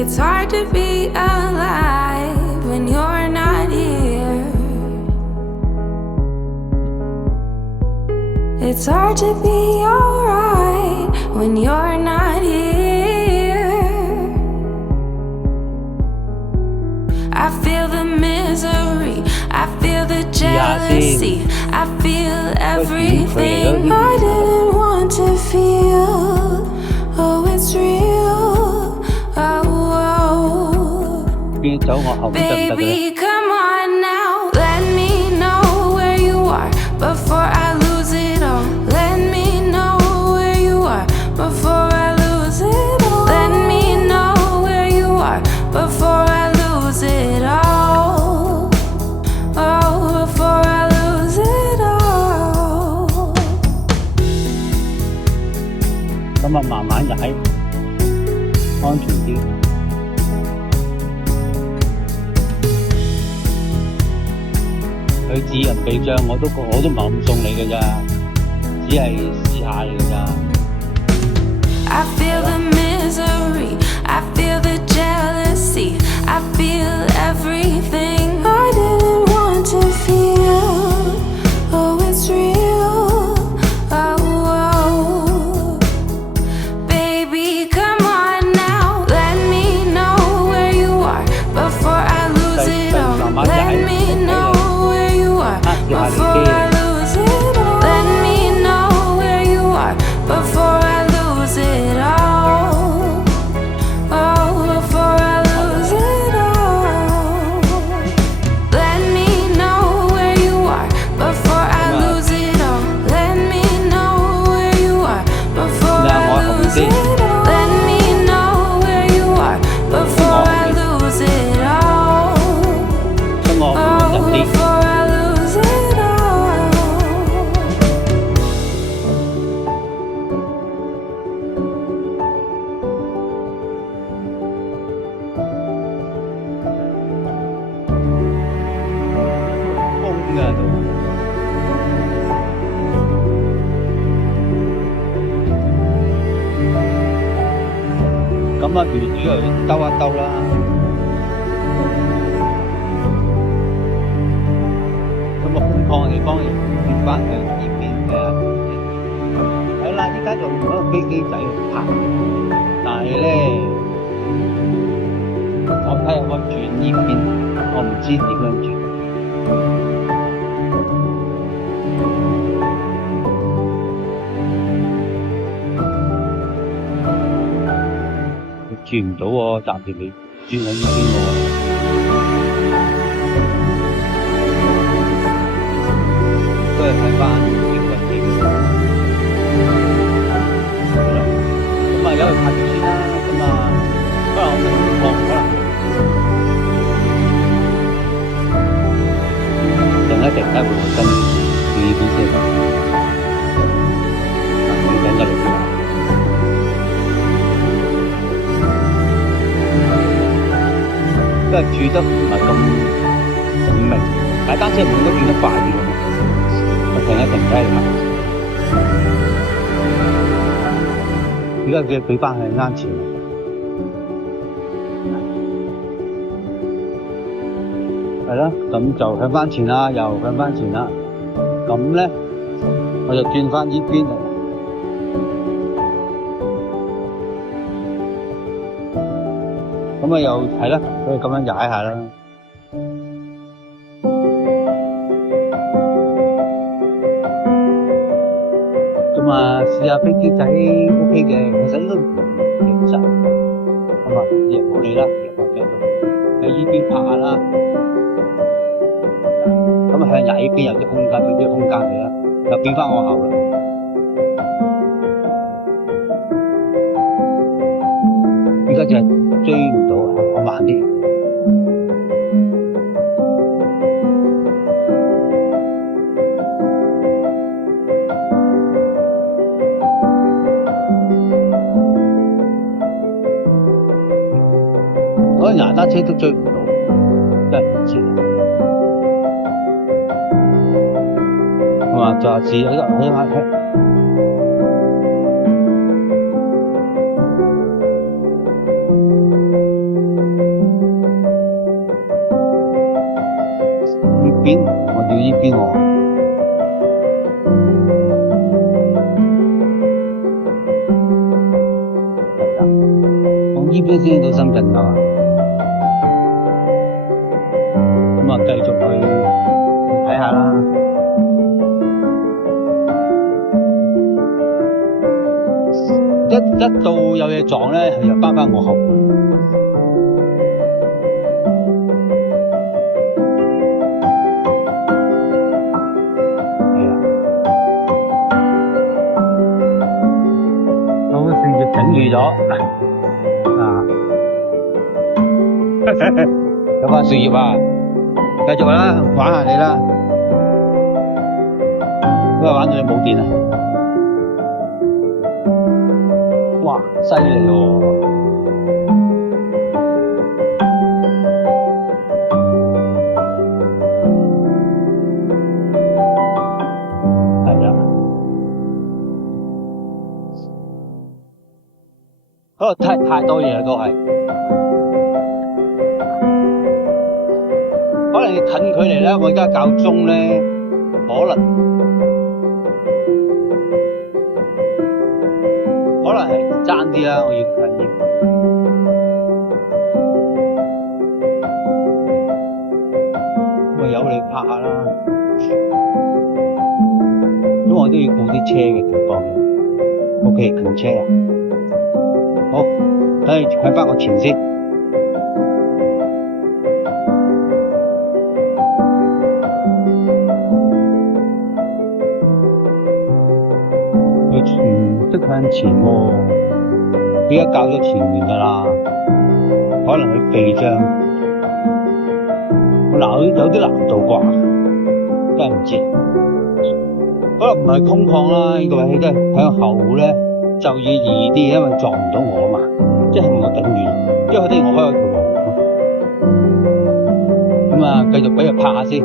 It's hard to be alive when you're not here. It's hard to be alright when you're not here. I feel the misery, I feel the jealousy, I feel everything I didn't want to feel. Oh, it's real. Oh, baby, come on now. Let me know where you are before I lose it all. Let me know where you are before I lose it all. Let me know where you are before I lose it all. Oh, before I lose it all. 咁啊，慢慢踩，安全啲。佢指人避障，我都唔係咁送你嘅咋，只係試下你嘅咋。I feel the misery, I feel the jealousy, I feel everything I didn't want to feel. Oh, it's real. Oh, baby, come on now. Let me know where you are before I lose it all. Let me know where you are before I lose it all. Let me know where you are before I lose it all. Oh, before I lose it all. Let me know where you are before I lose it all. Let me know where you are before I lose it all. Let me know where you are before I lose it all. Oh, before I lose it all. 風㗎都。咁啊，沿住嚟兜一兜啦。咁啊，空曠嘅地方要轉翻向呢邊嘅。係啦，依家就用一個飛機仔去拍，但係咧，我睇下我轉呢邊，我唔知點樣轉。轉唔到喎，暫時未轉喺呢邊喎。都係睇翻條運氣嘅。係咯。咁啊，由佢拍住先啦。咁啊，可能我哋可能停一停，睇會唔會跟住呢邊先。要等個路標。都係轉得唔係咁明，但係單車唔應該轉得快啲嘅，我停一停睇下。而家佢俾翻去啱前，係啦，咁就向翻前啦，又向翻前啦，咁咧我就轉翻呢邊嚟。咁啊又係啦，所以咁樣踩下啦。咁啊試下飛機仔 OK 嘅，其實應該唔認真。咁啊，亦冇理啦，亦冇繼續喺呢邊拍下啦。咁啊向右呢邊有啲空間，俾啲空間你啦，又變翻我後啦。而家就係追唔到啊！我慢啲。嗰個踩單車都追唔到，真係唔知。係嘛？就係試喺度睇下。俾我。我呢邊先到深圳㗎嘛，咁啊繼續去睇下啦。一到有嘢撞咧，佢就翻我後邊。係啊，好事業頂住咗啊！有番事業啊，繼續啦，玩下你啦，不過玩到你冇電啊！哇，犀利喎！係啊，嗰度太多嘢都係，可能你近距離咧，我而家教鐘咧，可能係爭啲啦，我要近啲。咁咪由你拍下啦，咁我都要顧啲車嘅情況嘅。OK， 停車啊！好，等你喺返我前先。佢即向前喎，而家教咗前面㗎啦，可能佢肥脹，嗱有啲難度啩，真係唔知。可能唔係空曠啦，呢個位都係向後咧就要易啲，因為撞唔到我啊嘛，即係我頂住，因為佢哋我開咗條路，咁啊繼續俾佢拍下先。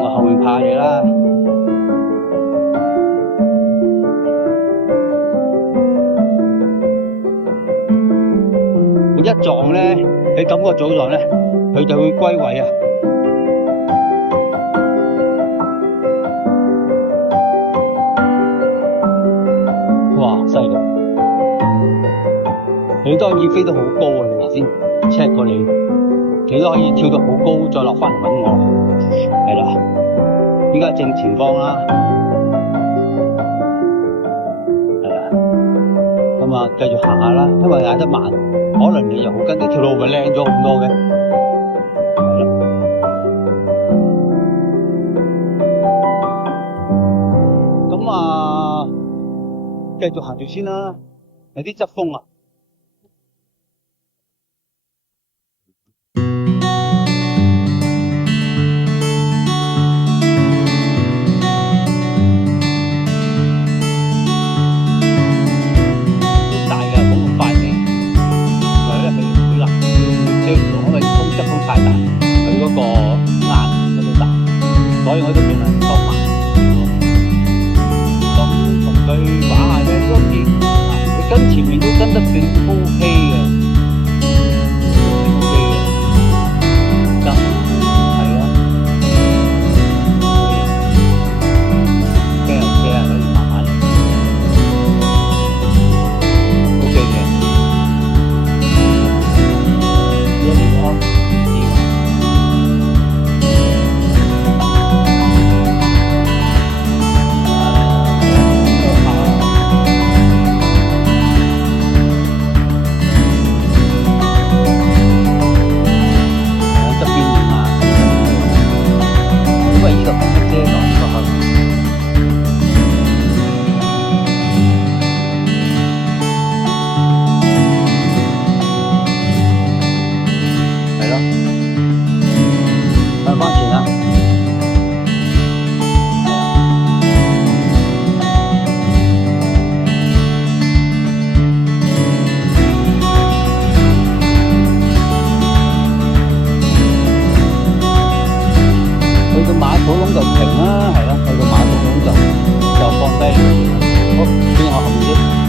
我後面拍嘢啦，佢一撞咧，你感覺早撞咧，佢就會歸位啊！哇，犀利！你當然飛得好高啊！你頭先 check 過你都可以跳到好高，再落返嚟搵我，係啦。依家正前方啦，係啦。咁啊，繼續行下啦，因為踩得慢，可能你又好跟呢條路咪靚咗好多嘅，係啦。咁啊，繼續行住先啦，有啲側風啊。所以我都盡量收慢，咁同佢玩下嘅都幾，佢跟前面都跟得算 OK 嘅，OK 嘅，咁係咯，驚有車啊，可以慢慢嚟 ，OK 嘅，一啲安全啲。去到馬土窿就停啦，係啦，去到馬土窿就放低。好，轉我後面先。